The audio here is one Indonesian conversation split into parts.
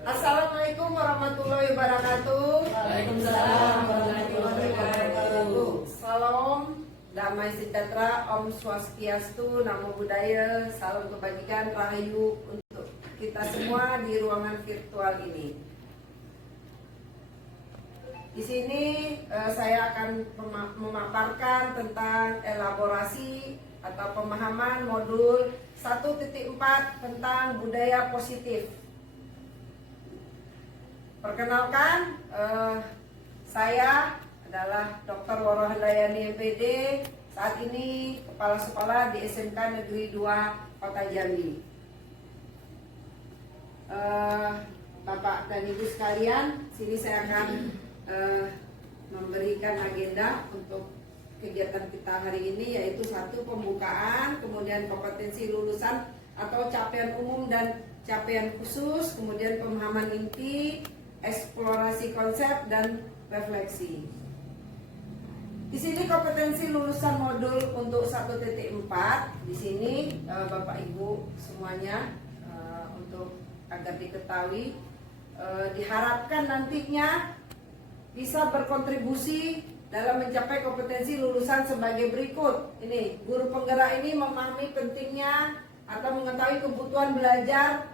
Assalamualaikum warahmatullahi wabarakatuh. Waalaikumsalam warahmatullahi wabarakatuh. Salam damai sejahtera, Om Swastiastu, Namo Buddhaya, salam kebajikan, rahayu untuk kita semua di ruangan virtual ini. Di sini saya akan memaparkan tentang elaborasi atau pemahaman modul 1.4 tentang budaya positif. Perkenalkan, saya adalah Dr. Woro Handayani MPD, saat ini Kepala Sekolah di SMK Negeri 2 Kota Jambi. Bapak dan Ibu sekalian, sini saya akan memberikan agenda untuk kegiatan kita hari ini, yaitu satu, pembukaan, kemudian kompetensi lulusan atau capaian umum dan capaian khusus, kemudian pemahaman inti, eksplorasi konsep dan refleksi. Di sini kompetensi lulusan modul untuk 1.4. Di sini Bapak Ibu semuanya, untuk agar diketahui, diharapkan nantinya bisa berkontribusi dalam mencapai kompetensi lulusan sebagai berikut. Ini, guru penggerak ini memahami pentingnya atau mengetahui kebutuhan belajar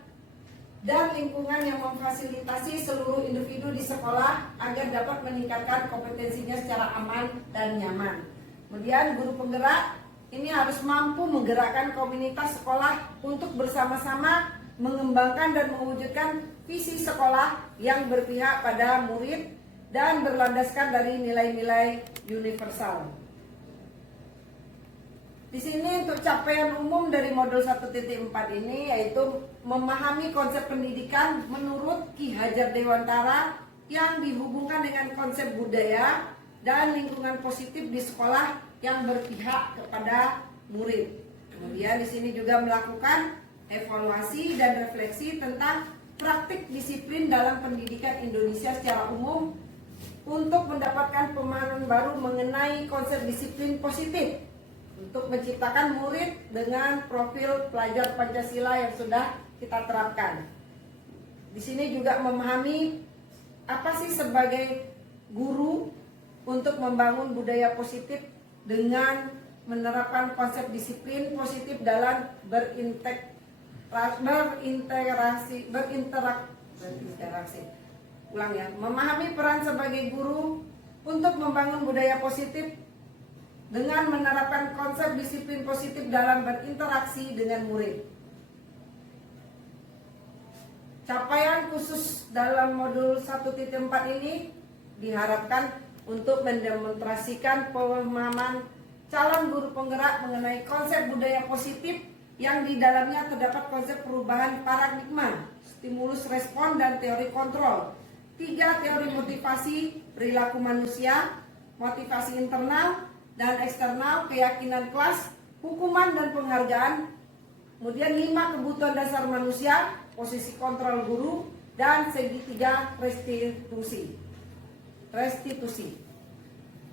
dan lingkungan yang memfasilitasi seluruh individu di sekolah agar dapat meningkatkan kompetensinya secara aman dan nyaman. Kemudian guru penggerak ini harus mampu menggerakkan komunitas sekolah untuk bersama-sama mengembangkan dan mewujudkan visi sekolah yang berpihak pada murid dan berlandaskan dari nilai-nilai universal. Di sini untuk capaian umum dari modul 1.4 ini yaitu memahami konsep pendidikan menurut Ki Hajar Dewantara yang dihubungkan dengan konsep budaya dan lingkungan positif di sekolah yang berpihak kepada murid. Kemudian di sini juga melakukan evaluasi dan refleksi tentang praktik disiplin dalam pendidikan Indonesia secara umum untuk mendapatkan pemahaman baru mengenai konsep disiplin positif untuk menciptakan murid dengan profil pelajar Pancasila yang sudah kita terapkan. Di sini juga memahami apa sih sebagai guru untuk membangun budaya positif dengan menerapkan konsep disiplin positif dalam berinteraksi. Ulang ya, memahami peran sebagai guru untuk membangun budaya positif dengan menerapkan konsep disiplin positif dalam berinteraksi dengan murid. Capaian khusus dalam modul 1.4 ini diharapkan untuk mendemonstrasikan pemahaman calon guru penggerak mengenai konsep budaya positif yang di dalamnya terdapat konsep perubahan paradigma, stimulus respon dan teori kontrol. 3 teori motivasi perilaku manusia, motivasi internal dan eksternal, keyakinan kelas, hukuman dan penghargaan. Kemudian 5 kebutuhan dasar manusia, posisi kontrol guru, dan segitiga restitusi.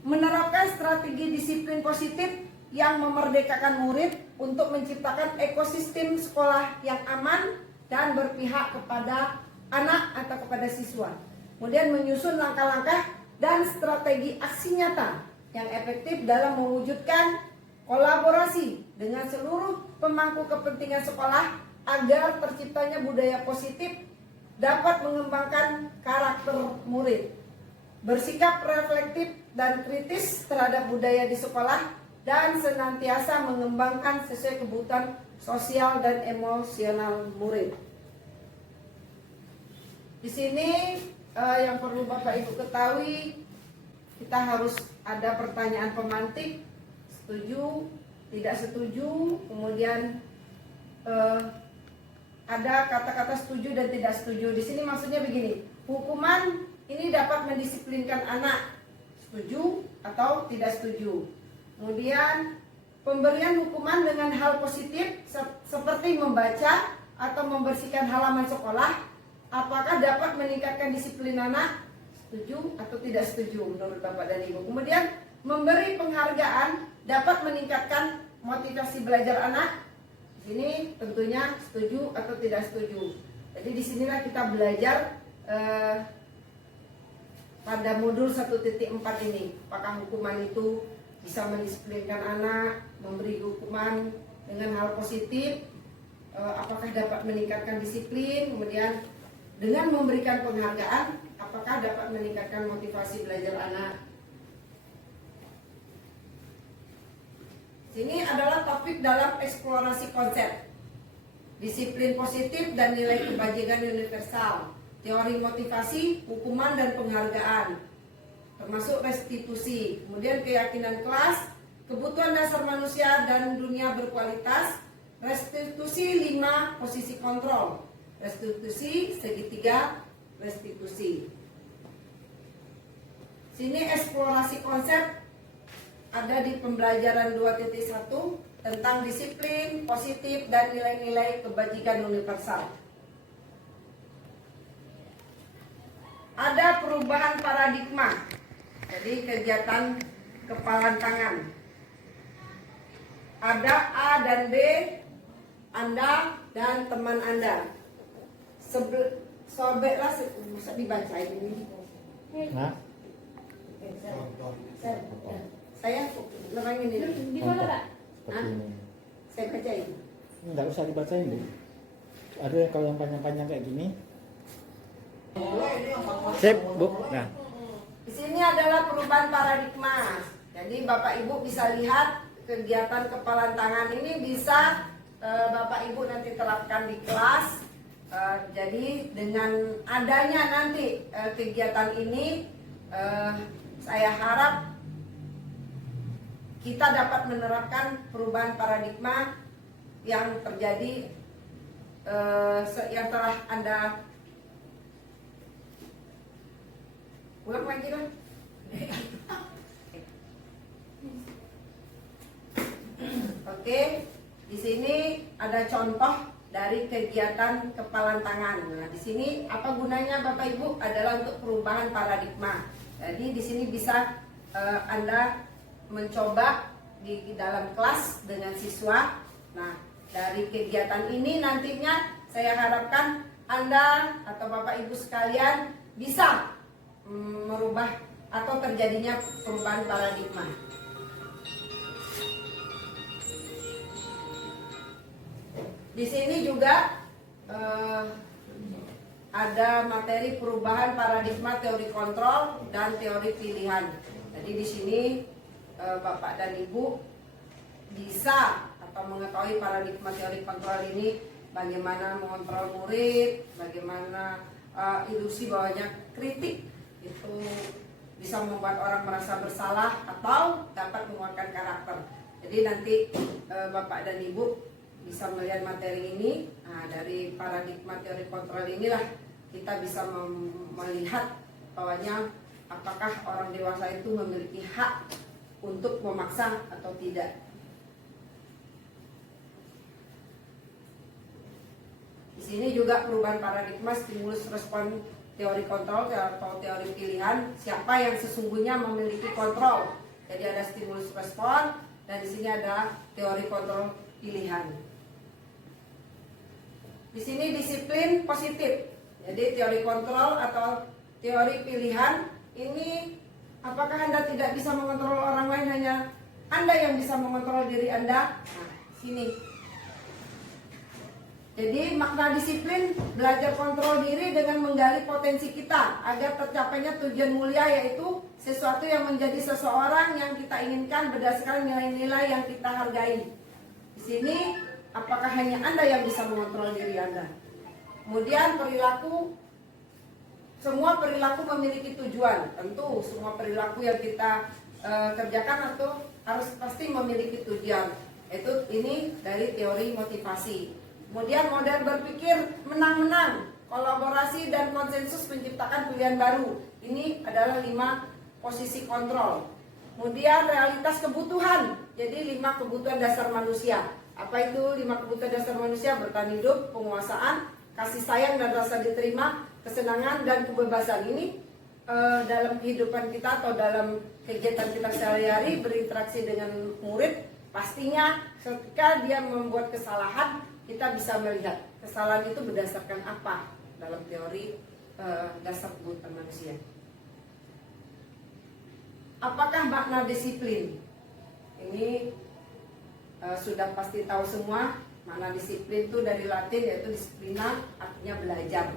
Menerapkan strategi disiplin positif yang memerdekakan murid untuk menciptakan ekosistem sekolah yang aman dan berpihak kepada anak atau kepada siswa. Kemudian menyusun langkah-langkah dan strategi aksi nyata yang efektif dalam mewujudkan kolaborasi dengan seluruh pemangku kepentingan sekolah agar terciptanya budaya positif dapat mengembangkan karakter murid, bersikap reflektif dan kritis terhadap budaya di sekolah, dan senantiasa mengembangkan sesuai kebutuhan sosial dan emosional murid. Di sini yang perlu Bapak Ibu ketahui, kita harus ada pertanyaan pemantik, setuju, tidak setuju, kemudian ada kata-kata setuju dan tidak setuju. Di sini maksudnya begini, hukuman ini dapat mendisiplinkan anak, setuju atau tidak setuju. Kemudian pemberian hukuman dengan hal positif seperti membaca atau membersihkan halaman sekolah, apakah dapat meningkatkan disiplin anak? Setuju atau tidak setuju menurut Bapak dan Ibu. Kemudian memberi penghargaan dapat meningkatkan motivasi belajar anak. Ini tentunya setuju atau tidak setuju. Jadi disinilah kita belajar pada modul 1.4 ini. Apakah hukuman itu bisa mendisiplinkan anak, memberi hukuman dengan hal positif, apakah dapat meningkatkan disiplin, kemudian dengan memberikan penghargaan, apakah dapat meningkatkan motivasi belajar anak. Ini adalah topik dalam eksplorasi konsep disiplin positif dan nilai kebajikan universal, teori motivasi, hukuman dan penghargaan, termasuk restitusi, kemudian keyakinan kelas, kebutuhan dasar manusia dan dunia berkualitas, restitusi 5 posisi kontrol, restitusi segitiga, restitusi. Sini eksplorasi konsep ada di pembelajaran 2.1 tentang disiplin positif dan nilai-nilai kebajikan universal. Ada perubahan paradigma, jadi kegiatan kepalan tangan. Ada A dan B, Anda dan teman Anda. Sobeklah, bisa dibacain ini. Nah, Saya nerangin ini. Di mana, Kak? seperti ini. Saya bacain. Enggak usah dibacain deh. Ada kalau yang panjang-panjang kayak gini. Sip, Bu. Nah, Di sini adalah perubahan paradigma. Jadi Bapak Ibu bisa lihat kegiatan kepalan tangan ini bisa Bapak Ibu nanti terapkan di kelas. Jadi dengan adanya nanti kegiatan ini, saya harap kita dapat menerapkan perubahan paradigma yang terjadi yang telah Anda ulang lagi lah. Oke, di sini ada contoh dari kegiatan kepalan tangan. Nah, di sini apa gunanya Bapak Ibu adalah untuk perubahan paradigma. Jadi di sini bisa Anda mencoba di dalam kelas dengan siswa. Nah, dari kegiatan ini nantinya saya harapkan Anda atau Bapak Ibu sekalian bisa merubah atau terjadinya perubahan paradigma. Di sini juga ada materi perubahan paradigma teori kontrol dan teori pilihan. Jadi di sini Bapak dan Ibu bisa atau mengetahui paradigma teori kontrol ini, bagaimana mengontrol murid, bagaimana ilusi bahwanya kritik itu bisa membuat orang merasa bersalah atau dapat menguatkan karakter. Jadi nanti Bapak dan Ibu bisa melihat materi ini. Nah, dari paradigma teori kontrol inilah kita bisa melihat bahwanya apakah orang dewasa itu memiliki hak untuk memaksa atau tidak. Di sini juga perubahan paradigma stimulus respon teori kontrol atau teori pilihan. Siapa yang sesungguhnya memiliki kontrol? Jadi ada stimulus respon dan di sini ada teori kontrol pilihan. Di sini disiplin positif. Jadi teori kontrol atau teori pilihan ini, apakah Anda tidak bisa mengontrol orang lain, hanya Anda yang bisa mengontrol diri Anda? Nah, sini. Jadi makna disiplin belajar kontrol diri dengan menggali potensi kita agar tercapainya tujuan mulia, yaitu sesuatu yang menjadi seseorang yang kita inginkan berdasarkan nilai-nilai yang kita hargai. Di sini apakah hanya Anda yang bisa mengontrol diri Anda? Kemudian perilaku, semua perilaku memiliki tujuan. Tentu semua perilaku yang kita kerjakan atau harus pasti memiliki tujuan. Itu ini dari teori motivasi. Kemudian model berpikir menang-menang, kolaborasi dan konsensus menciptakan pilihan baru. Ini adalah 5 posisi kontrol. Kemudian realitas kebutuhan. Jadi 5 kebutuhan dasar manusia. Apa itu 5 kebutuhan dasar manusia? Bertahan hidup, penguasaan, kasih sayang dan rasa diterima, kesenangan dan kebebasan. Ini dalam kehidupan kita atau dalam kegiatan kita sehari-hari berinteraksi dengan murid, pastinya ketika dia membuat kesalahan, kita bisa melihat kesalahan itu berdasarkan apa dalam teori dasar kebutuhan manusia. Apakah makna disiplin? Ini sudah pasti tahu semua. Makna disiplin itu dari Latin yaitu disiplina, artinya belajar.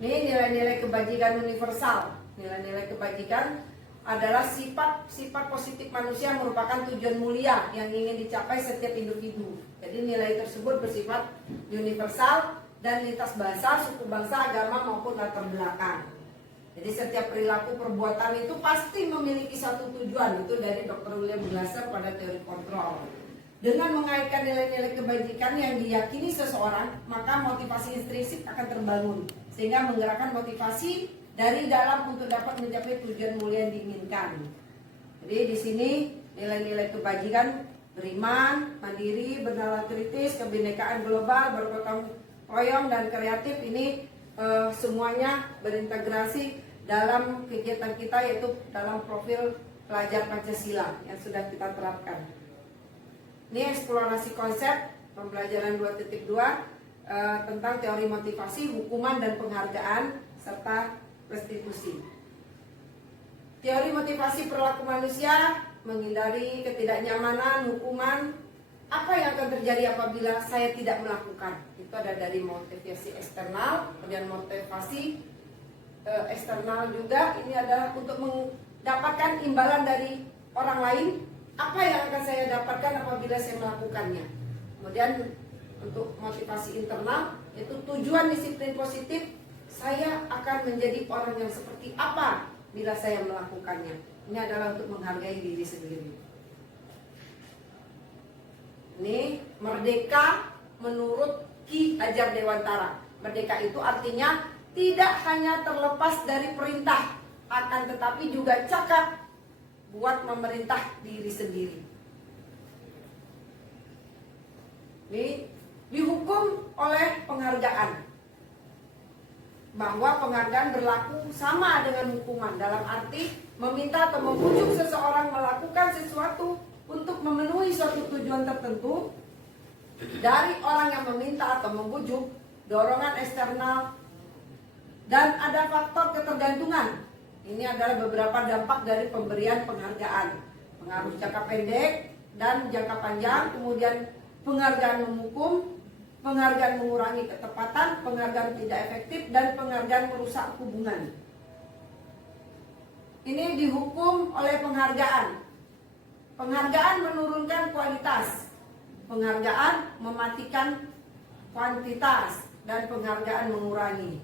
Ini nilai-nilai kebajikan universal. Nilai-nilai kebajikan adalah sifat positif manusia, merupakan tujuan mulia yang ingin dicapai setiap individu. Jadi nilai tersebut bersifat universal dan lintas bahasa, suku bangsa, agama maupun latar belakang. Jadi setiap perilaku perbuatan itu pasti memiliki satu tujuan. Itu dari Dr. William Glasser pada teori kontrol. Dengan mengaitkan nilai-nilai kebajikan yang diyakini seseorang, maka motivasi intrinsik akan terbangun, sehingga menggerakkan motivasi dari dalam untuk dapat mencapai tujuan mulia yang diinginkan. Jadi di sini nilai-nilai kebajikan beriman, mandiri, bernalar kritis, kebinekaan global, bergotong royong dan kreatif ini semuanya berintegrasi dalam kegiatan kita, yaitu dalam profil pelajar Pancasila yang sudah kita terapkan. Ini eksplorasi konsep pembelajaran 2.2 tentang teori motivasi, hukuman dan penghargaan serta restitusi. Teori motivasi perilaku manusia, menghindari ketidaknyamanan, hukuman. Apa yang akan terjadi apabila saya tidak melakukan? Itu ada dari motivasi eksternal, kemudian motivasi eksternal juga. Ini adalah untuk mendapatkan imbalan dari orang lain. Apa yang akan saya dapatkan apabila saya melakukannya? Kemudian untuk motivasi internal, itu tujuan disiplin positif. Saya akan menjadi orang yang seperti apa bila saya melakukannya. Ini adalah untuk menghargai diri sendiri. Ini merdeka menurut Ki Hajar Dewantara. Merdeka itu artinya tidak hanya terlepas dari perintah, akan tetapi juga cakap buat memerintah diri sendiri. Ini dihukum oleh penghargaan, bahwa penghargaan berlaku sama dengan hukuman, dalam arti meminta atau membujuk seseorang melakukan sesuatu untuk memenuhi suatu tujuan tertentu dari orang yang meminta atau membujuk, dorongan eksternal, dan ada faktor ketergantungan. Ini adalah beberapa dampak dari pemberian penghargaan. Pengaruh jangka pendek dan jangka panjang, kemudian penghargaan menghukum, penghargaan mengurangi ketepatan, penghargaan tidak efektif, dan penghargaan merusak hubungan. Ini dihukum oleh penghargaan. Penghargaan menurunkan kualitas, penghargaan mematikan kuantitas, dan penghargaan mengurangi.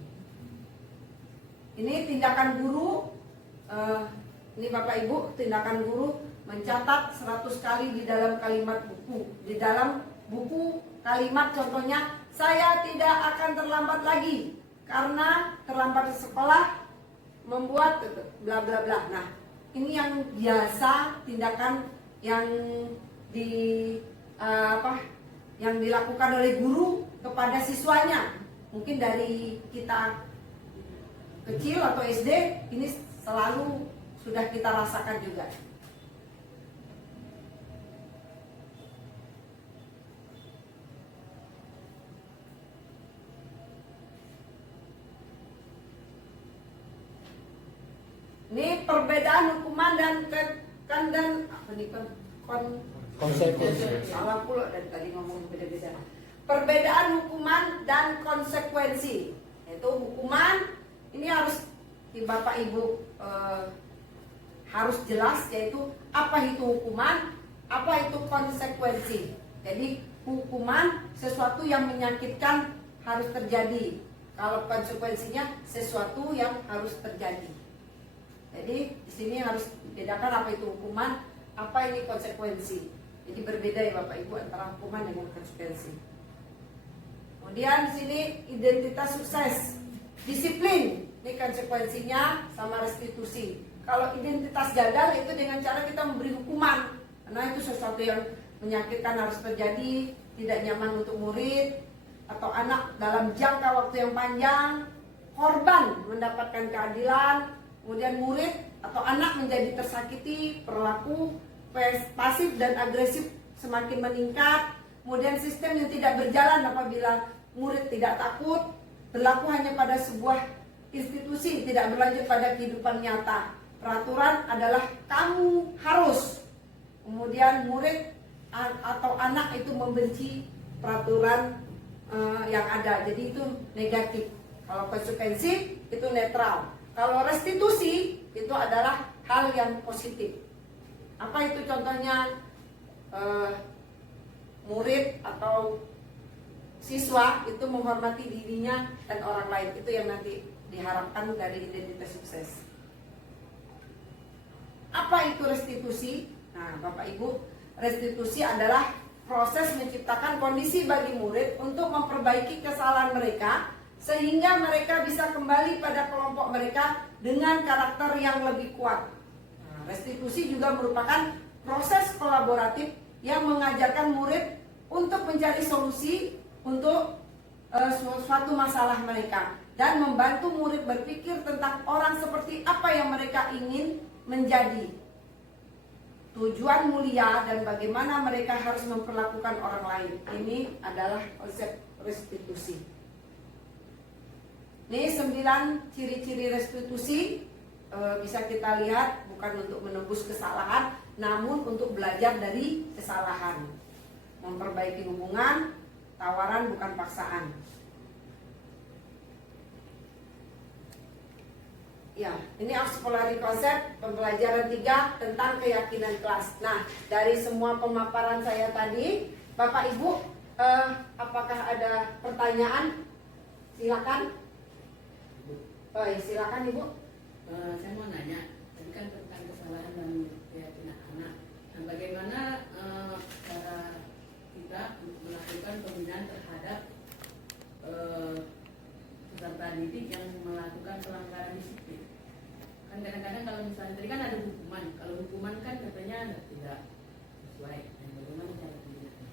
Ini tindakan guru, ini Bapak Ibu, tindakan guru mencatat 100 kali di dalam kalimat buku. Di dalam buku kalimat contohnya, saya tidak akan terlambat lagi karena terlambat ke sekolah membuat bla bla bla. Nah, ini yang biasa tindakan yang yang dilakukan oleh guru kepada siswanya. Mungkin dari kita kecil atau SD, ini selalu sudah kita rasakan juga. Ini perbedaan hukuman dan konsekuensi. Salah pula dari tadi ngomong beda-beda. Perbedaan hukuman dan konsekuensi. Yaitu hukuman ini harus di Bapak Ibu harus jelas, yaitu apa itu hukuman, apa itu konsekuensi. Jadi hukuman sesuatu yang menyakitkan harus terjadi. Kalau konsekuensinya sesuatu yang harus terjadi. Jadi di sini harus bedakan apa itu hukuman, apa ini konsekuensi. Jadi berbeda ya Bapak Ibu antara hukuman dengan konsekuensi. Kemudian di sini identitas sukses, disiplin, ini konsekuensinya sama restitusi. Kalau identitas gagal itu dengan cara kita memberi hukuman, karena itu sesuatu yang menyakitkan harus terjadi, tidak nyaman untuk murid atau anak dalam jangka waktu yang panjang, korban mendapatkan keadilan, kemudian murid atau anak menjadi tersakiti, perilaku pasif dan agresif semakin meningkat. Kemudian sistem yang tidak berjalan apabila murid tidak takut, berlaku hanya pada sebuah institusi, tidak berlanjut pada kehidupan nyata. Peraturan adalah kamu harus. Kemudian murid atau anak itu membenci peraturan yang ada, jadi itu negatif. Kalau konsekuensi itu netral. Kalau restitusi itu adalah hal yang positif. Apa itu contohnya? Murid atau siswa itu menghormati dirinya dan orang lain. Itu yang nanti diharapkan dari identitas sukses. Apa itu restitusi? Nah, Bapak Ibu, restitusi adalah proses menciptakan kondisi bagi murid untuk memperbaiki kesalahan mereka sehingga mereka bisa kembali pada kelompok mereka dengan karakter yang lebih kuat. Nah, restitusi juga merupakan proses kolaboratif yang mengajarkan murid untuk mencari solusi untuk suatu masalah mereka dan membantu murid berpikir tentang orang seperti apa yang mereka ingin menjadi, tujuan mulia, dan bagaimana mereka harus memperlakukan orang lain. Ini adalah konsep restitusi. Ini 9 ciri-ciri restitusi. Bisa kita lihat, bukan untuk menembus kesalahan, namun untuk belajar dari kesalahan, memperbaiki hubungan, tawaran bukan paksaan. Ya, ini auxiliary konsep pembelajaran 3 tentang keyakinan kelas. Nah, dari semua pemaparan saya tadi, Bapak Ibu, apakah ada pertanyaan? Silakan. Oh, silakan Ibu. Saya mau nanya, tadi kan tentang kesalahan dan keyakinan anak. Nah, bagaimana cara kita melakukan pembinaan terhadap peserta didik yang melakukan pelanggaran disiplin? Kan kadang-kadang kalau misalnya tadi kan ada hukuman, kalau hukuman kan katanya tidak sesuai. Nah, bagaimana cara pembinaan?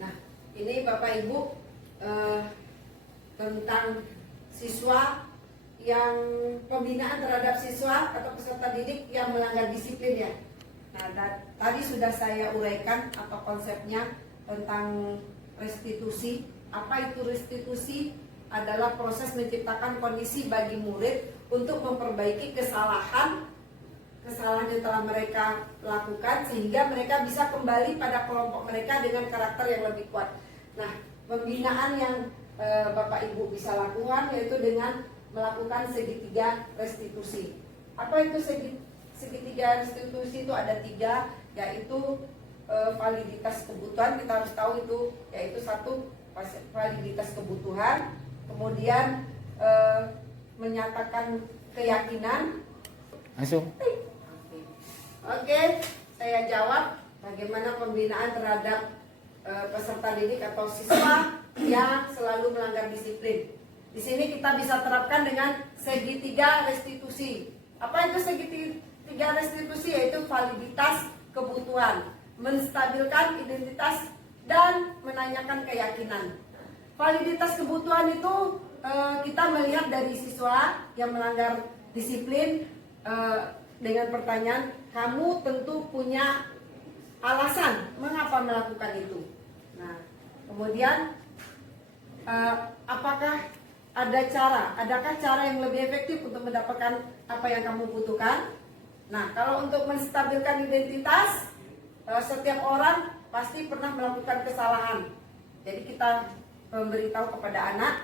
Nah, ini Bapak Ibu tentang siswa yang pembinaan terhadap siswa atau peserta didik yang melanggar disiplin ya. Nah, tadi sudah saya uraikan atau konsepnya tentang restitusi. Apa itu restitusi? Adalah proses menciptakan kondisi bagi murid untuk memperbaiki kesalahan yang telah mereka lakukan sehingga mereka bisa kembali pada kelompok mereka dengan karakter yang lebih kuat. Nah, pembinaan yang Bapak Ibu bisa lakukan yaitu dengan melakukan segitiga restitusi. Apa itu segitiga restitusi? Itu ada 3, yaitu validitas kebutuhan. Kita harus tahu itu, yaitu 1 validitas kebutuhan, kemudian menyatakan keyakinan. Langsung. Oke, saya jawab bagaimana pembinaan terhadap peserta didik atau siswa yang selalu melanggar disiplin. Di sini kita bisa terapkan dengan segitiga restitusi. Apa itu segitiga restitusi? Yaitu validitas kebutuhan, menstabilkan identitas, dan menanyakan keyakinan. Validitas kebutuhan itu kita melihat dari siswa yang melanggar disiplin dengan pertanyaan, kamu tentu punya alasan mengapa melakukan itu. Nah, kemudian adakah cara yang lebih efektif untuk mendapatkan apa yang kamu butuhkan? Nah, kalau untuk menstabilkan identitas, setiap orang pasti pernah melakukan kesalahan. Jadi kita memberitahu kepada anak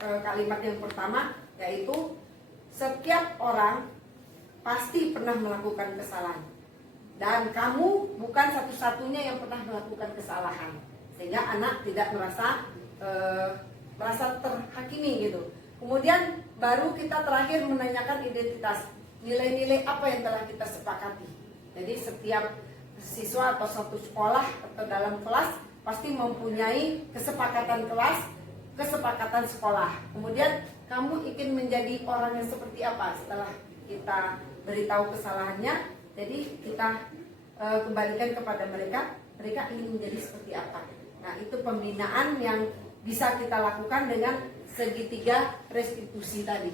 kalimat yang pertama, yaitu setiap orang pasti pernah melakukan kesalahan. Dan kamu bukan satu-satunya yang pernah melakukan kesalahan. Sehingga anak tidak merasa terhakimi gitu. Kemudian baru kita terakhir menanyakan identitas, nilai-nilai apa yang telah kita sepakati. Jadi setiap siswa atau satu sekolah atau dalam kelas pasti mempunyai kesepakatan kelas, kesepakatan sekolah. Kemudian kamu ingin menjadi orang yang seperti apa setelah kita beritahu kesalahannya. Jadi kita kembalikan kepada mereka ingin menjadi seperti apa. Nah, itu pembinaan yang bisa kita lakukan dengan segitiga restitusi tadi.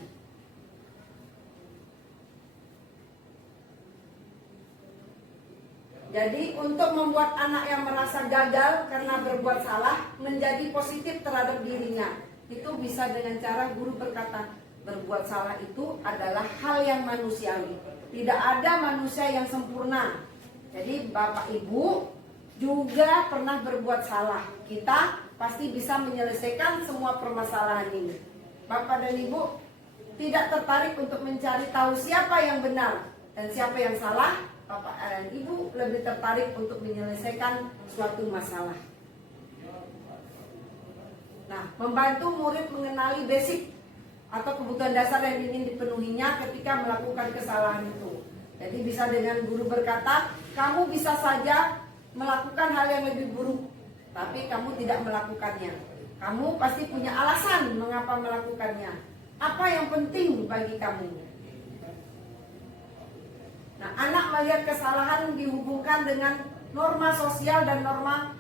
Jadi untuk membuat anak yang merasa gagal karena berbuat salah menjadi positif terhadap dirinya, itu bisa dengan cara guru berkata, berbuat salah itu adalah hal yang manusiawi. Tidak ada manusia yang sempurna. Jadi Bapak Ibu juga pernah berbuat salah. Kita pasti bisa menyelesaikan semua permasalahan ini. Bapak dan Ibu tidak tertarik untuk mencari tahu siapa yang benar dan siapa yang salah. Bapak dan Ibu lebih tertarik untuk menyelesaikan suatu masalah. Nah, membantu murid mengenali basic atau kebutuhan dasar yang ingin dipenuhinya ketika melakukan kesalahan itu. Jadi bisa dengan guru berkata, kamu bisa saja melakukan hal yang lebih buruk, tapi kamu tidak melakukannya. Kamu pasti punya alasan mengapa melakukannya. Apa yang penting bagi kamu? Nah, anak melihat kesalahan dihubungkan dengan norma sosial dan norma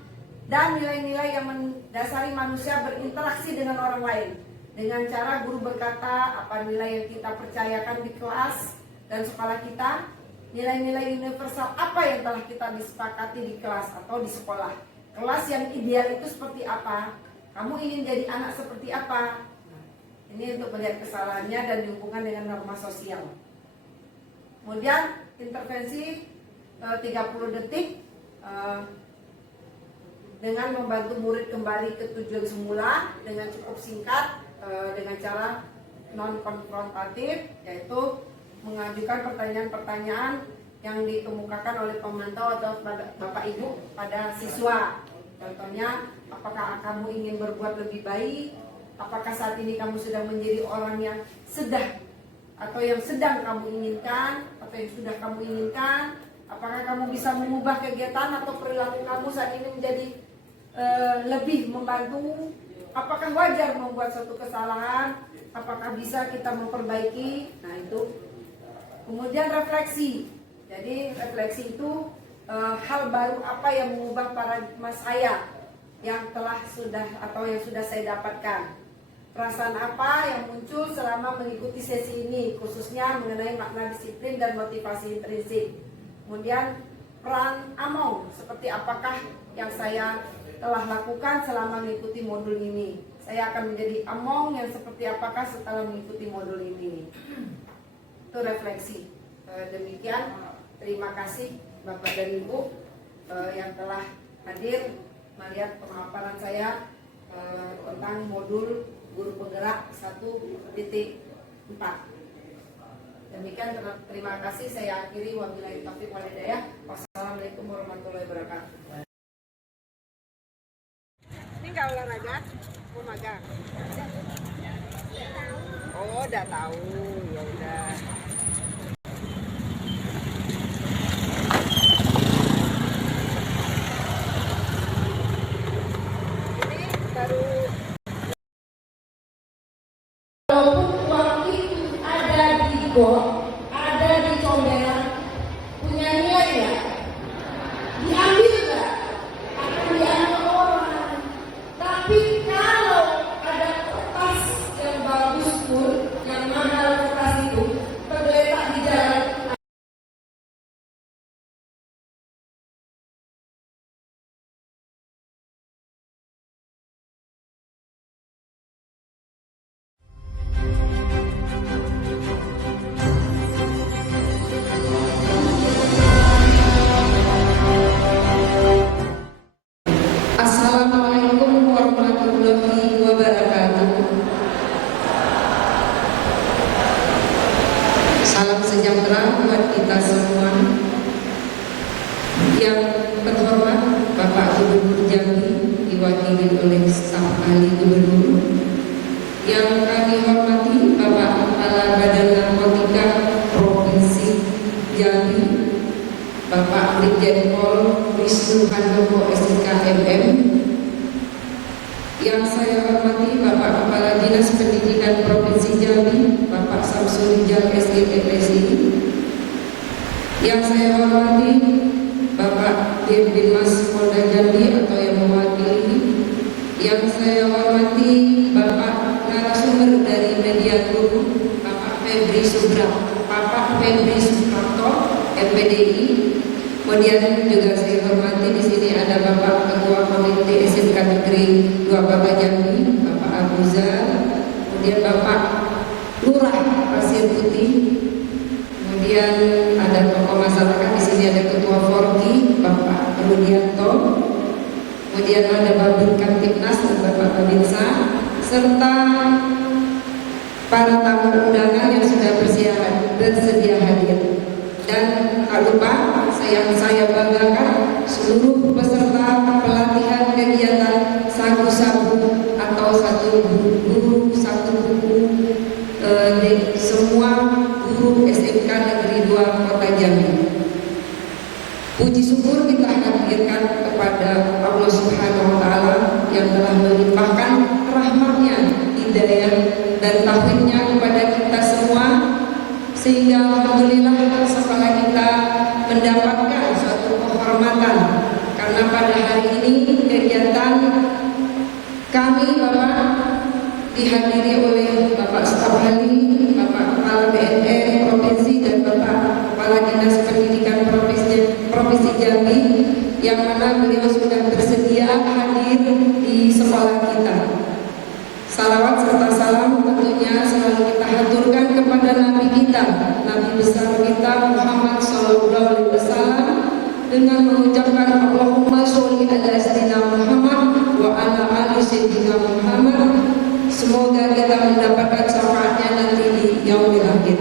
dan nilai-nilai yang mendasari manusia berinteraksi dengan orang lain. Dengan cara guru berkata apa nilai yang kita percayakan di kelas dan sekolah kita, nilai-nilai universal apa yang telah kita disepakati di kelas atau di sekolah. Kelas yang ideal itu seperti apa? Kamu ingin jadi anak seperti apa? Nah, ini untuk melihat kesalahannya dan dihubungkan dengan norma sosial. Kemudian intervensi 30 detik dengan membantu murid kembali ke tujuan semula dengan cukup singkat, dengan cara non konfrontatif, yaitu mengajukan pertanyaan-pertanyaan yang dikemukakan oleh pemantau atau Bapak Ibu pada siswa. Contohnya, apakah kamu ingin berbuat lebih baik? Apakah saat ini kamu sedang menjadi orang yang atau yang sedang kamu inginkan, atau yang sudah kamu inginkan? Apakah kamu bisa mengubah kegiatan atau perilaku kamu saat ini menjadi lebih membantu? Apakah wajar membuat suatu kesalahan? Apakah bisa kita memperbaiki? Nah itu. Kemudian refleksi. Jadi refleksi itu hal baru apa yang mengubah paradigma saya yang sudah saya dapatkan. Perasaan apa yang muncul selama mengikuti sesi ini, khususnya mengenai makna disiplin dan motivasi intrinsik. Kemudian peran Among, seperti apakah yang saya telah lakukan selama mengikuti modul ini. Saya akan menjadi Among yang seperti apakah setelah mengikuti modul ini. Itu refleksi. Demikian, terima kasih Bapak dan Ibu yang telah hadir melihat pemaparan saya tentang modul Guru Penggerak 1.4. Demikian, terima kasih. Saya akhiri, wabillahi taufiq wal hidayah. Wassalamualaikum warahmatullahi wabarakatuh. Ini nggak olahraga, mau magang? Oh, udah tahu, ya udah. Ini baru. Walaupun uang itu ada di got, ada di comberan, punya nilai ya? Diambil nggak? Akan diambil orang. Tapi kalau ada kertas yang bagus pun, yang mahal kertas itu, tergeletak di jalan. Assalamualaikum warahmatullahi wabarakatuh. Salam sejahtera buat kita semua. Yang terhormat Bapak Gubernur Jambi diwakili oleh staf ahli gubernur. Yang kami hormati Bapak Kepala Badan Narkotika Provinsi Jambi, Bapak Brigjen Pol Wisnu Handoko SIK MM. Yang saya hormati Bapak Kepala Dinas Pendidikan Provinsi Jambi, Bapak Samsul Rijal SITPSI. Yang saya hormati Bapak Dirbimas Polda Jambi atau yang mewakili. Yang saya hormati Bapak narasumber dari media guru, Bapak Febri Subrah, Bapak Febri Suprapto, MPDI. Kemudian juga saya hormati di sini ada Bapak Ketua Komite SMK Negeri 2 Kota Jambi, Bapak Abuzar, kemudian Bapak Lurah Pasir Putih, kemudian ada tokoh masyarakat di sini ada Ketua Forki Bapak Rudianto, kemudian ada Babin Kamtipnas dan Bapak Babinsa, serta para tamu undangan yang sudah bersedia hadir. Dan tak lupa yang saya banggakan seluruh peserta pelatihan kegiatan sagu-sagu atau satu guru satu buku di semua guru SMK Negeri 2 Kota Jambi. Puji syukur kita hadirkan kepada Allah Subhanahu wa Ta'ala yang telah melimpahkan rahmatnya, hidayah dan taufiknya kepada kita semua, sehingga alhamdulillah setelah kita mendapatkan suatu kehormatan karena pada hari ini kegiatan kami Bapak dihadiri oleh Bapak Staf Ahli, Bapak Kepala BNN Provinsi dan Bapak Kepala Dinas Pendidikan Provinsi Jambi, yang mana beliau sudah bersedia hadir di sekolah kita. Salawat serta salam tentunya selalu kita haturkan kepada Nabi kita, Nabi besar kita Muhammad SAW, dengan mengucapkan Allahumma sholli ala sayyidina Muhammad wa ala ali sayyidina Muhammad. Semoga kita mendapatkan syafaatnya nanti di yaumil akhir.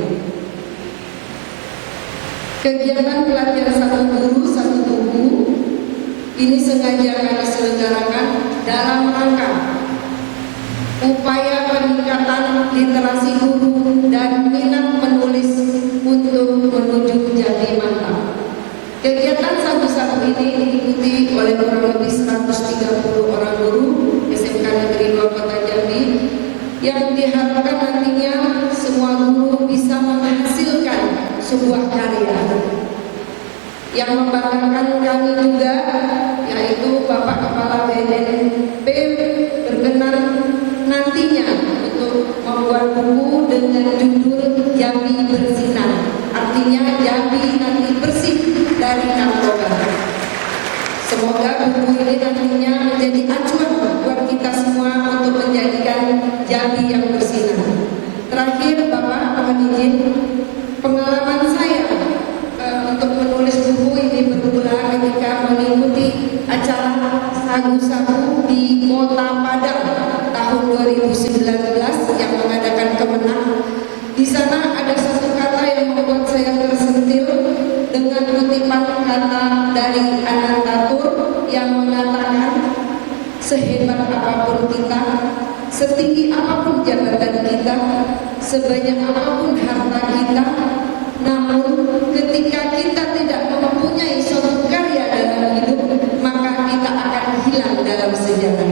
Kegiatan pelatihan satu guru satu buku ini sengaja kami selenggarakan dalam rangka upaya peningkatan literasi guru dan minat menulis untuk menuju Jambi mantap. Kegiatan sagu-sagu ini diikuti oleh kurang lebih 130 orang guru SMK Negeri 2 Kota Jambi, yang diharapkan nantinya semua guru bisa menghasilkan sebuah karya. Yang membanggakan kami juga yaitu Bapak Kepala BNNP berkenan nantinya untuk membuat buku dengan judul Jambi Bersinar, artinya Jambi nanti bersih dari narkoba. Semoga buku ini nantinya menjadi acuan buat kita semua untuk menjadikan Jambi yang bersinar. Terakhir Bapak, mohon izin, pengalaman saya untuk menulis buku ini bermula ketika mengikuti acara sagu-sagu di Kota Padang tahun 2019 yang mengadakan Kemenang. Di sana ada satu kata yang membuat saya tersentil dengan kutipan kata dari Anantatur yang mengatakan, sehebat apapun kita, setinggi apapun jabatan kita, sebanyak apapun harta kita, namun ketika kita tidak mempunyai suatu karya dalam hidup, maka kita akan hilang dalam sejarah.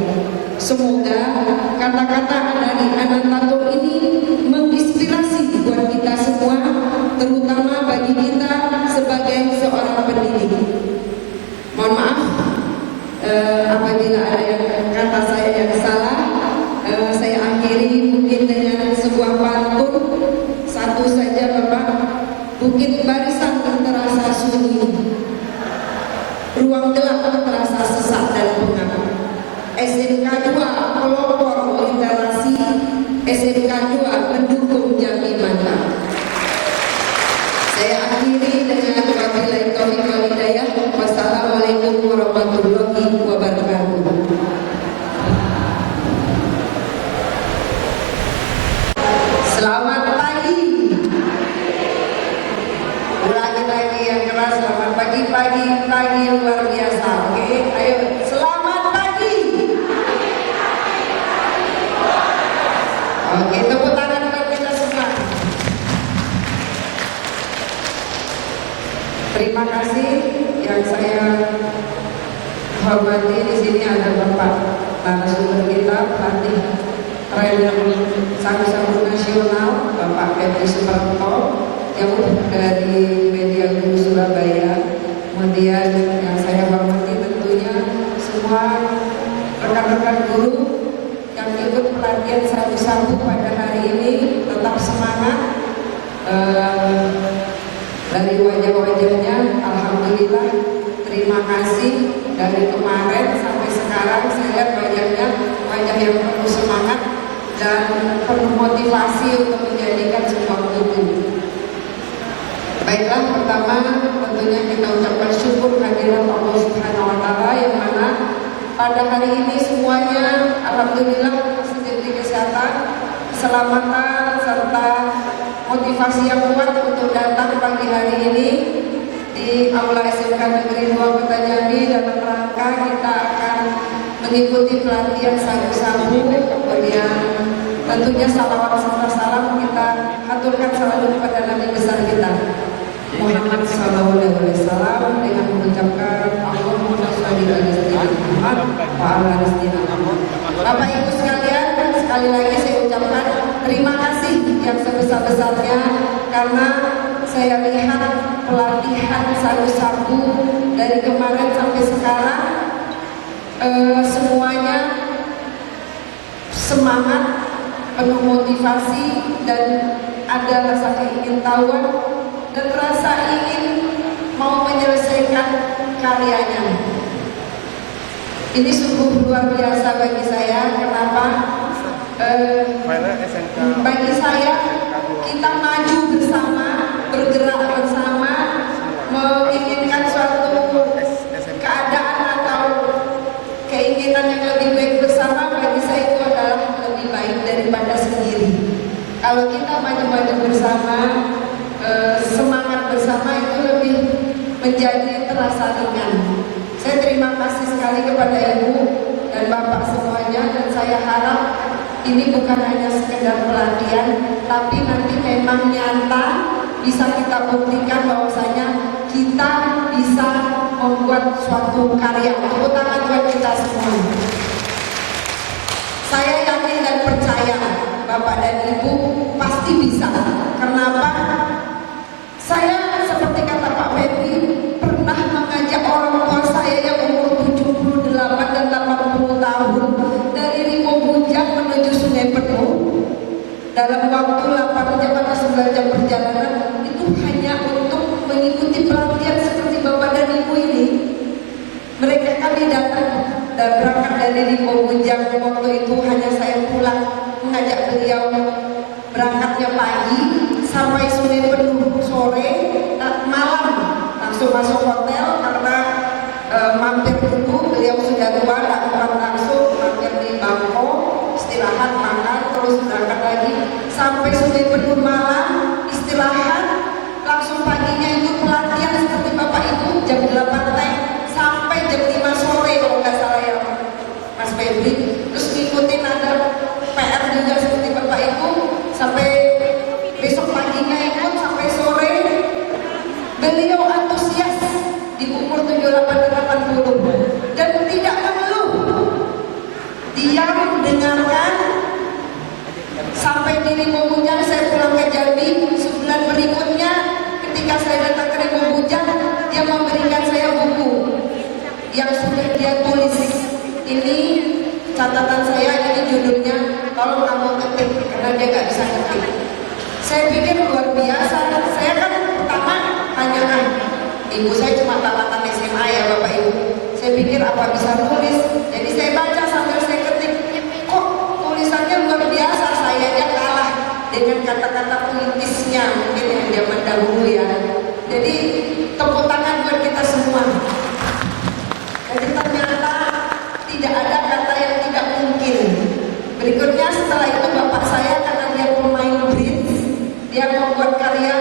Semoga kata-kata dari Anantatur ini menginspirasi buat kita semua, terutama bagi kita sebagai seorang pendidik. Mohon maaf apabila ada yang kata saya yang salah. Saya akhiri mungkin dengan sebuah pantun satu saja Bapak. Bukit barisan terasa sunyi, ruang gelap terasa sesak dan pengap. SMK 2 pelopor literasi, SMK 2 mendukung Jambi mantap. Saya akhiri dengan wabillahi taufiq wal hidayah. Wassalamualaikum warahmatullahi wabarakatuh. Selamat pagi. Ulangi lagi yang keras. Selamat pagi luar biasa. Oke, ayo selamat pagi. Oke, tepuk tangan buat kita semua. Terima kasih. Yang saya hormati di sini ada Bapak narasumber kita, pelatih trainer sagu-sagu nasional, Bapak Febri Suparto yang dari Media Guru Surabaya. Kemudian yang saya hormati tentunya semua rekan-rekan guru yang ikut pelatihan sagu-sagu pada hari ini. Tetap semangat. Dari wajah-wajahnya alhamdulillah motivasi yang kuat untuk datang pagi hari ini di Aula SMK Negeri 2 Kota Jambi dalam rangka kita akan mengikuti pelatihan sagu-sagu. Kemudian tentunya salawat serta salam kita aturkan selalu kepada Nabi besar kita Muhammad sallallahu alaihi wasallam dengan mengucapkan Allahumma shalli ala sayyidina Muhammad wa ala ali sayyidina Muhammad. Bapak Ibu sekalian, sekali lagi saya ucapkan terima kasih yang sebesar-besarnya karena saya lihat pelatihan sagu-sagu dari kemarin sampai sekarang semuanya semangat, penuh motivasi dan ada rasa keingintahuan dan rasa ingin mau menyelesaikan karyanya. Ini sungguh luar biasa bagi saya. Kenapa? Bagi saya kita maju bersama, bergerak bersama, menginginkan suatu keadaan atau keinginan yang lebih baik bersama. Bagi saya itu adalah lebih baik daripada sendiri. Kalau kita maju-maju bersama, semangat bersama itu lebih menjadi terasa ringan. Saya terima kasih sekali kepada Ibu dan Bapak semuanya, dan saya harap ini bukan hanya sekedar pelatihan, tapi nanti memang nyata bisa kita buktikan bahwasanya kita bisa membuat suatu karya. Tepuk tangan buat kita semua. Saya yakin dan percaya Bapak dan Ibu pasti bisa. Kenapa? Saya seperti kata Pak Febri pernah mengajak orang tua saya yang umur 78 dan 80 tahun dari Rimbo Bujang menuju Sungai Penuh dalam waktu 8 jam atau 9 jam perjalanan, itu hanya untuk mengikuti pelatihan seperti Bapak dan Ibu ini. Mereka kami datang dan berangkat dari Rimbo Bujang, waktu itu hanya saya pulang mengajak beliau berangkatnya pagi sampai Sungai Penuh sore, malam langsung masuk hotel karena mampir dulu, beliau sudah tua, tak langsung mampir di Bangko, istirahat, makan, terus berangkat lagi sampai Sungai Penuh malam, istirahat, langsung paginya itu pelatihan seperti Bapak Ibu jam 8 teh sampai jam 5 sore kalau nggak salah ya Mas Febri. Terus ngikutin ada PR juga seperti Bapak Ibu sampai besok paginya ikut sampai sore. Beliau antusias di umur 78 dan 80 dan tidak mengeluh. Dia mendengarkan sampai di Rimbo Bujang. Saya pulang ke Jambi sebulan berikutnya, ketika saya datang ke Rimbo Bujang, dia memberikan saya buku yang sudah dia tulis. Ini catatan saya, ini judulnya, tolong kamu ketik karena dia nggak bisa ketik. Saya pikir luar biasa. Saya kan pertama tanyakan, ibu saya cuma tamatan SMA ya Bapak Ibu. Saya pikir apa bisa tulis. Jadi saya baca sambil saya ketik. Kok tulisannya luar biasa. Saya aja kalah dengan kata-kata puitisnya mungkin yang zaman dahulu ya. Jadi tepuk tangan buat kita semua. Jadi ternyata tidak ada kata yang tidak mungkin. Berikutnya setelah itu bapak saya, karena dia pemain bridge, dia membuat karya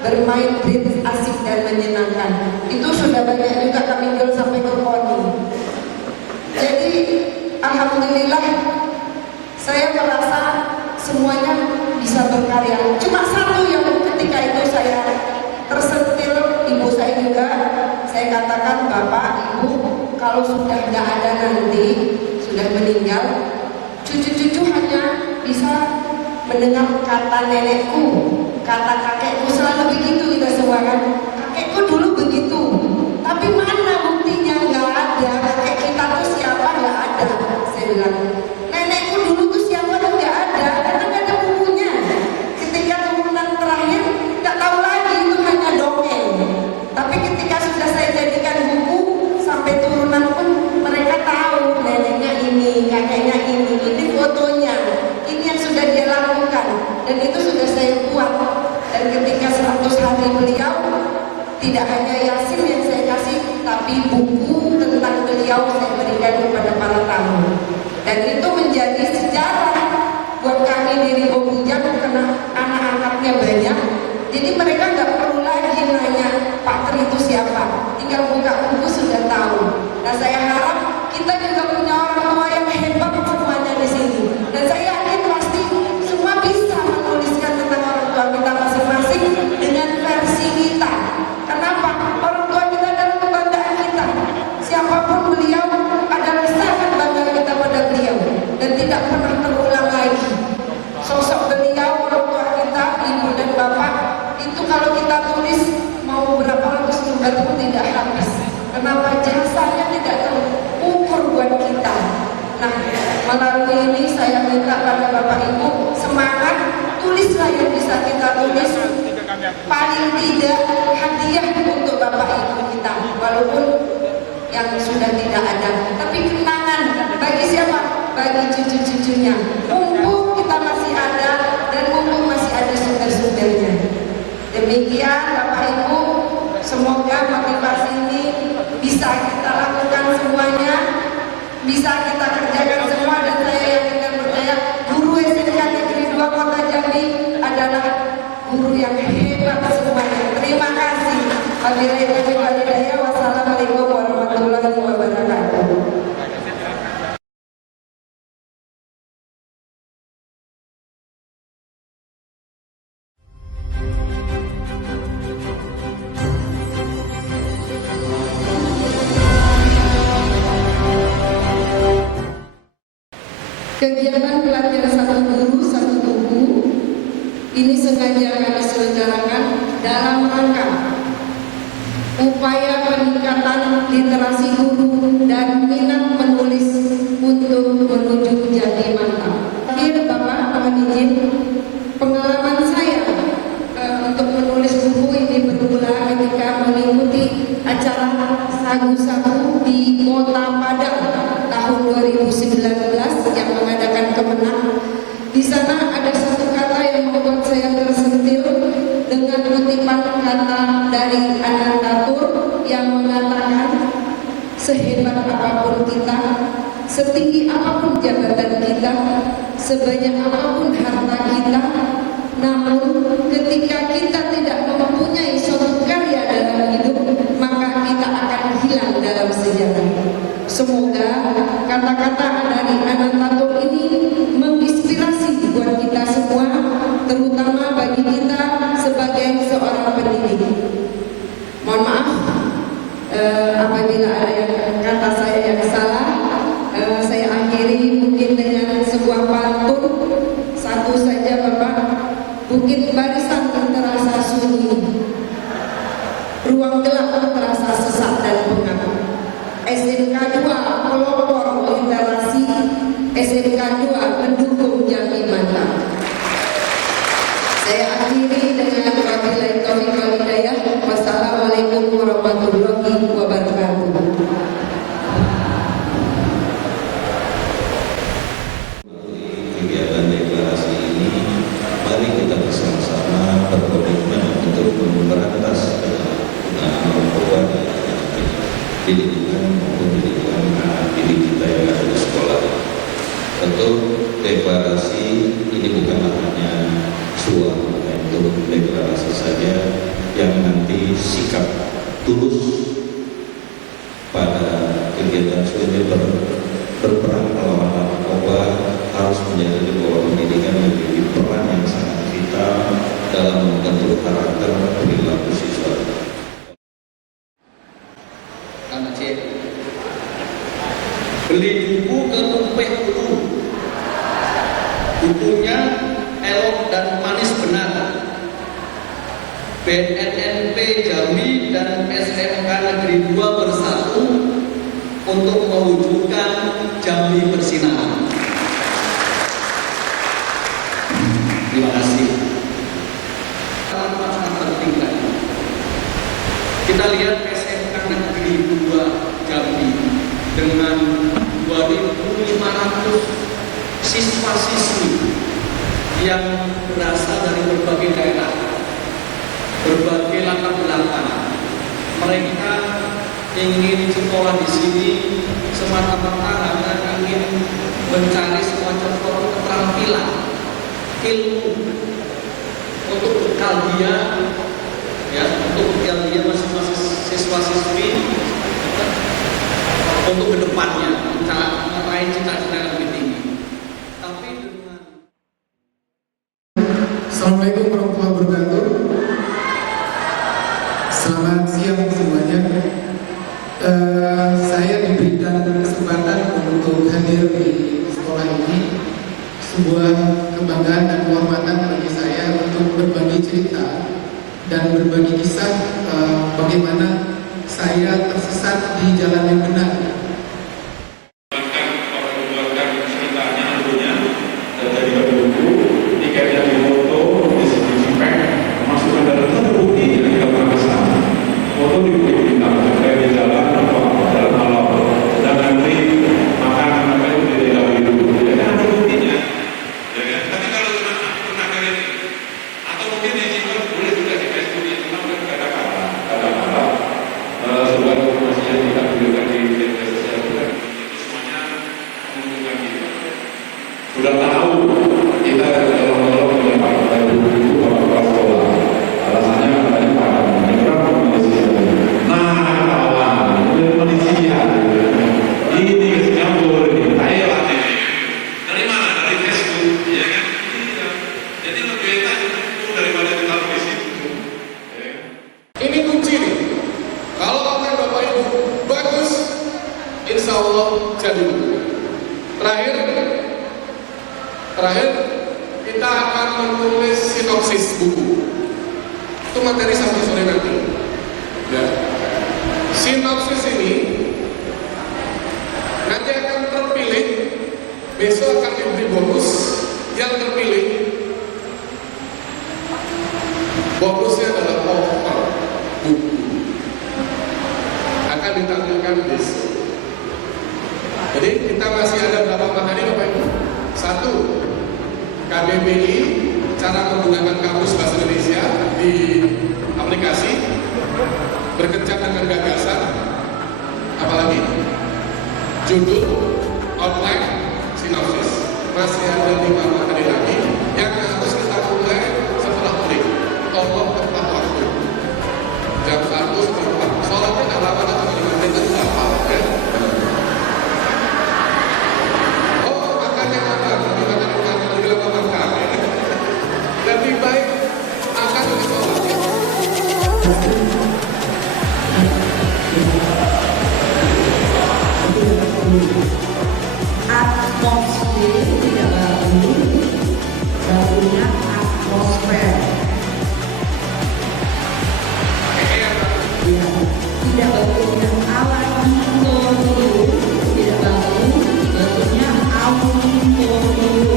bermain bridge asik dan menyenangkan. Itu sudah banyak juga kami jual sampai ke Poni. Jadi alhamdulillah saya merasa semuanya bisa berkarya. Cuma satu yang ketika itu saya tersentil, ibu saya juga, saya katakan, Bapak, Ibu, kalau sudah tidak ada nanti, sudah meninggal, cucu-cucu hanya bisa mendengar kata nenekku, kata kakekku, selalu begitu kita semua kan. Kakekku dulu begitu, tapi mana buktinya? Nggak ada. Kakek kita tuh siapa? Nggak ada. Saya bilang, nenekku dulu tuh siapa? Tuh nggak ada, karena nggak ada bukunya. Ketika turunan terakhir, nggak tahu lagi, itu hanya dongeng. Tapi ketika sudah saya jadikan buku, sampai turunan pun mereka tahu neneknya ini, kakeknya ini fotonya, ini yang sudah dia lakukan, dan itu sudah saya buat. Dan ketika 100 hari beliau, tidak hanya Yasin yang saya kasih, tapi buku tentang beliau saya berikan kepada para tamu. Dan itu menjadi sejarah buat kami di Rimbo Bujang karena anak-anaknya banyak. tidak hadiah untuk bapak ibu kita, walaupun yang sudah tidak ada, tapi kenangan bagi siapa? Bagi cucu-cucunya. Mumpung kita masih ada dan mumpung masih ada sumber-sumbernya. Demikian Bapak Ibu, semoga motivasi ini bisa kita lakukan semuanya, bisa kita kerjakan semua, dan saya yakin dan percaya guru SMK Negeri 2 Kota Jambi adalah guru yang hebat semuanya. Terima kasih. Wabillahi taufiq wal hidayah. Wassalamualaikum warahmatullahi wabarakatuh. Kegiatan pelatihan satu guru satu buku ini sengaja kami selenggarakan dalam rangka upaya peningkatan literasi guru dan minat menulis untuk menuju jadi mantap. Akhir Bapak, mohon izin, pengalaman saya untuk menulis buku ini bermula ketika mengikuti acara sagu-sagu di Kota Padang tahun 2019 yang mengadakan Kemenang. Di sana ada satu kata yang membuat saya tersentil dengan kutipan kata dari Anantatur yang mengatakan, sehebat apapun kita, setinggi apapun jabatan kita, sebanyak apapun harta kita, namun ketika kita tidak mempunyai suatu karya dalam hidup, maka kita akan hilang dalam sejarah. Semoga kata-kata dari Anantatur ini menginspirasi buat kita semua, terutama bagi kita sebagai seorang pendidik. Mohon maaf apabila ada yang kata saya yang salah. Saya akhiri mungkin dengan sebuah pantun satu saja Bapak. Bukit barisan terasa sunyi, ruang gelap terasa sesak dan pengap. SMK 2 pelopor literasi, SMK 2 mendukung Jambi mantap. Saya akhiri dengan wabillahi taufiq wal hidayah. Wassalamualaikum warahmatullahi wabarakatuh. Kegiatan deklarasi ini, mari kita bersama-sama berkomitmen untuk memberantas narkoba di lingkungan maupun di lingkungan anak didik kita yang ada di sekolah. Tentu deklarasi ini bukan hanya suara untuk deklarasi saja, yang nanti sikap tulus pada kegiatan studi berperang melawan narkoba harus menjadi bahwa pendidikan memiliki peran yang sangat vital dalam membentuk karakter perilaku siswa. Karena cek beli buku ke Tumpeh dulu, bukunya elok dan manis benar. BNNP Jambi dan SMK Negeri 2 bersatu untuk mewujudkan Jambi bersinar. Terima kasih. Sangat penting kan? Kita lihat SMK Negeri 2 Jambi dengan 2.500 siswa-siswi yang berasal dari berbagai daerah, berbagai latar belakang. Mereka ingin sekolah di sini semata-mata hanya ingin mencari semacam keterampilan, ilmu untuk bekal dia, ya, untuk bekal dia masing-masing siswa-siswi untuk kedepannya meraih cita-cita yang lebih tinggi. Tapi dengan Assalamualaikum warahmatullahi wabarakatuh. Selamat siang semuanya. Saya diberikan kesempatan untuk hadir di sekolah ini, sebuah kebanggaan dan kehormatan bagi saya untuk berbagi cerita dan berbagi kisah bagaimana saya tersesat di jalan yang benar. Tiketnya di foto, di pack, masuk ke dalam itu ada bukti. jadi buku. Terakhir kita akan menulis sinopsis buku. Itu materi sampai sore nanti. Ya. Sinopsis ini nanti akan terpilih, besok akan diberi bonus yang terpilih. Bonusnya adalah cover buku. Akan ditampilkan besok. Jadi kita masih ada berapa materi Bapak Ibu? 1. KBBI, cara menggunakan kamus bahasa Indonesia di aplikasi, berkencan dengan gagasan, apalagi judul, outline, sinopsis. Masih ada 5 materi lagi yang harus kita mulai setelah break. Tolong tepat waktu. Jam 1 setelah sholatnya nggak lama, atau 5 menit itu nggak apa-apa ya. Lebih baik akan disolati. Atmosfer tidak baru, barunya atmosfer. Tidak barunya auditorium, tidak baru, barunya auditorium.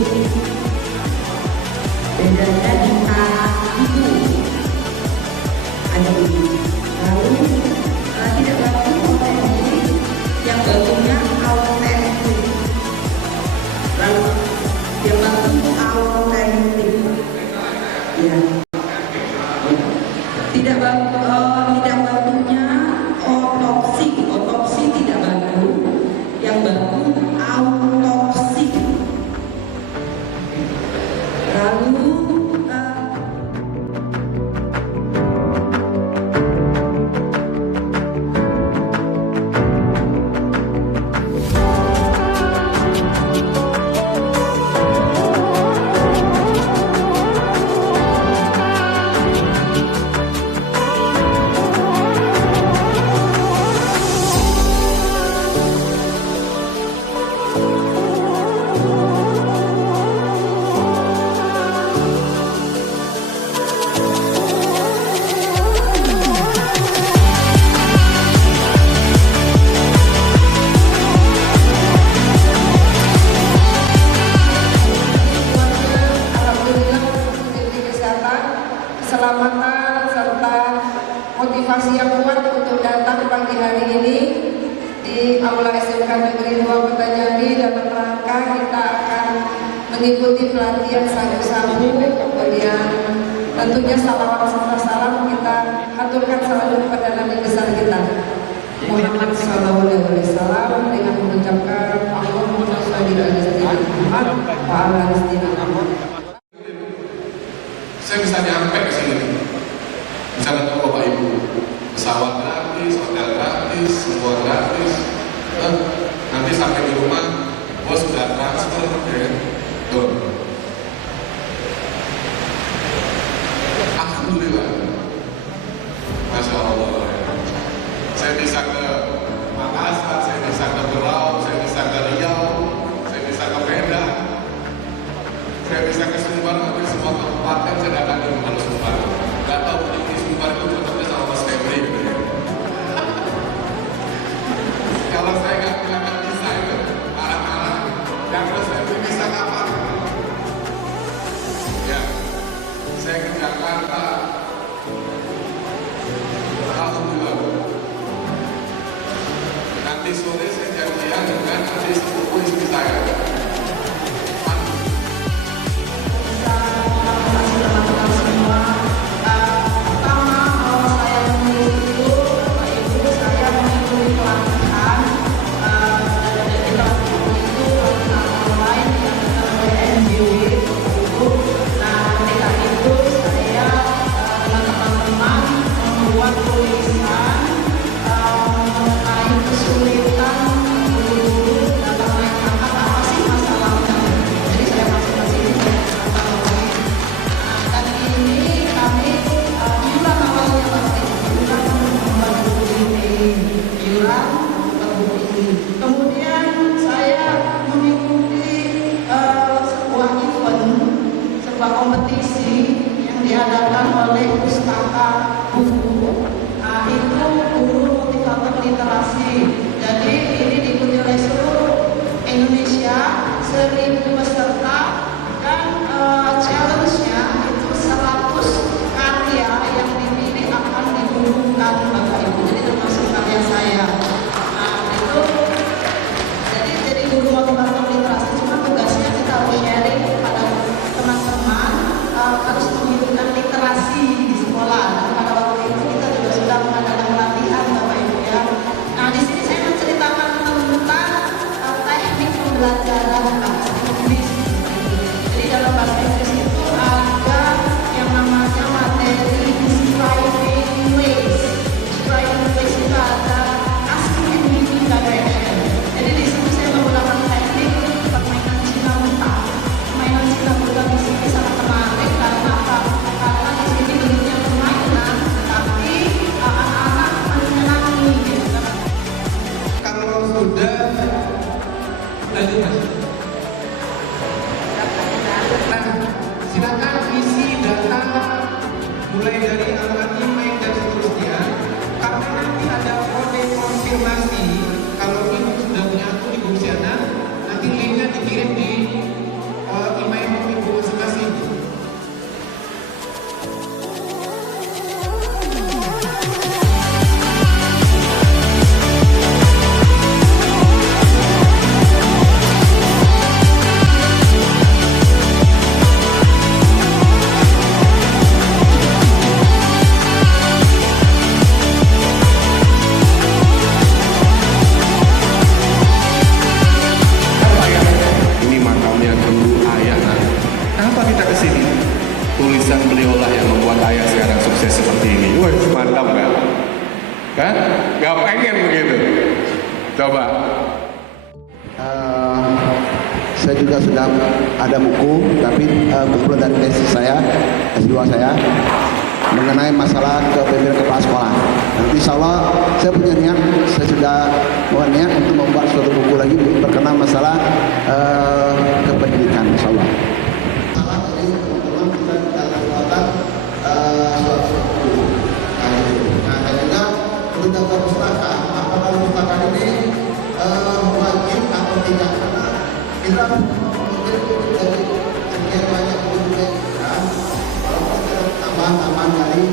Bedanya di itu ada bunyi. Lalu tidak baru otentik, yang barunya autentik. Lalu yang baru autentik. Ya. Tidak barunya otopsi tidak baru, yang baru autopsi. Lalu keselamatan serta motivasi yang kuat untuk datang pagi hari ini di Aula SMK Negeri 2 Kota Jambi dalam rangka kita akan mengikuti pelatihan sabu-sabu. Kemudian tentunya salawat serta salam kita haturkan selalu kepada Nabi besar kita Muhammad sallallahu alaihi wasallam dengan mengucapkan Allahumma shalli ala sayyidina Muhammad wa ala sayyidina Muhammad. Saya bisa nyampe ke sini. Bisa ketemu Bapak Ibu. Pesawat gratis, hotel gratis, semua gratis. Nanti sampai di rumah, bos sudah transfer, ya. Tuh. Alhamdulillah. Masya Allah. Saya bisa ke Makassar, saya bisa ke Berau, saya bisa ke Riau, saya bisa ke Medan, saya bisa ke Sumbar, tapi semua kabupaten saya datang ke Rumah Sumbar. Gak tahu di Sumbar itu cocoknya sama Mas Febri gitu ya. Kalau saya nggak bisa itu marah-marah, yang Mas Febri bisa kapan? Ya, saya ke Jakarta. Alhamdulillah. Nanti sore saya janjian dengan adik sepupu istri saya. Tulisan mengenai kesulitan oleh pustaka buku, itu guru motivator literasi. Jadi ini diikuti oleh seluruh Indonesia, 1000 peserta, dan challenge-nya itu 100 karya yang dipilih akan dibukukan Bapak Ibu. Jadi termasuk karya saya. Nah, itu jadi guru motivator literasi, cuma tugasnya kita harus sharing kepada teman-teman, harus menghidupkan literasi di sekolah. Dan pada waktu itu kita juga sudah mengadakan pelatihan Bapak Ibu ya. Nah, di sini saya menceritakan tentang teknik pembelajaran bahasa Inggris. Jadi dalam bahasa Inggris itu ada yang namanya materi describing ways. Describing ways itu ada asking and giving direction. Jadi di sini saya menggunakan teknik permainan Cina buta. Permainan Cina buta di sini sangat menarik karena apa? Karena di sini bentuknya permainan, tapi anak-anak menyenangi gitu kan. Kalau sudah lanjut Mas. Nah, silakan isi data mulai dari alamat email dan seterusnya, karena nanti ada kode konfirmasi. Kalau ibu sudah punya akun ibu Siana, nanti linknya dikirim di email ibu masing-masing. Ini makamnya dulu ayah. Kenapa kita kesini? Tulisan beliaulah yang membuat ayah sekarang sukses seperti ini. Wah, mantap kan? Kan? Gak pengen begitu. Coba. Saya juga sudah ada buku, tapi kumpulan dari tesis saya, S2 saya, mengenai masalah kepemimpinan kepala sekolah. Nanti insya Allah saya punya niat, saya sudah punya niat untuk membuat suatu buku lagi berkenaan masalah kependidikan, insya Allah. Salah tadi teman-teman kita dalam buatan suatu buku. Nah, dan juga untuk daftar pustaka, apakah pustaka ini wajib atau tidak? Karena kita mungkin dari sekian banyak buku yang kita, kalau kita tambahan dari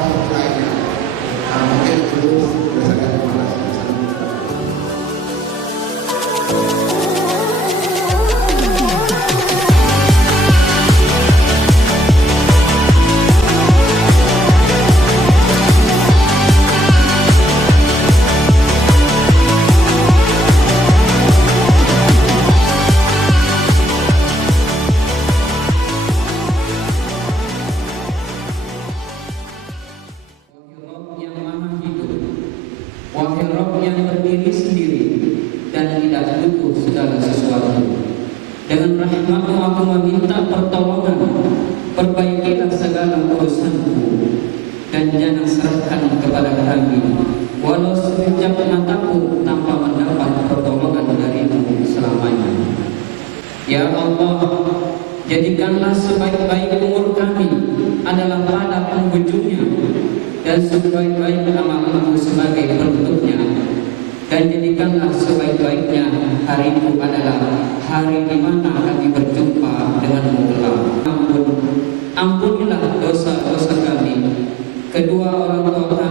buku lainnya, mungkin itu berdasarkan informasi. Wahai Rabb yang berdiri sendiri dan tidak butuh segala sesuatu, dengan rahmat-Mu aku meminta pertolongan. Perbaikilah segala urusanku dan jangan serahkan kepada kami walau sekejap mata pun tanpa mendapat pertolongan dari-Mu selamanya. Ya Allah, jadikanlah sebaik-baik umur kami adalah pada penghujungnya, dan sebaik-baik amal-Mu sebagai penutupnya, dan jadikanlah sebaik-baiknya hariku adalah hari di mana kami berjumpa dengan-Mu kelak. Ampunilah dosa-dosa kami, kedua orang tua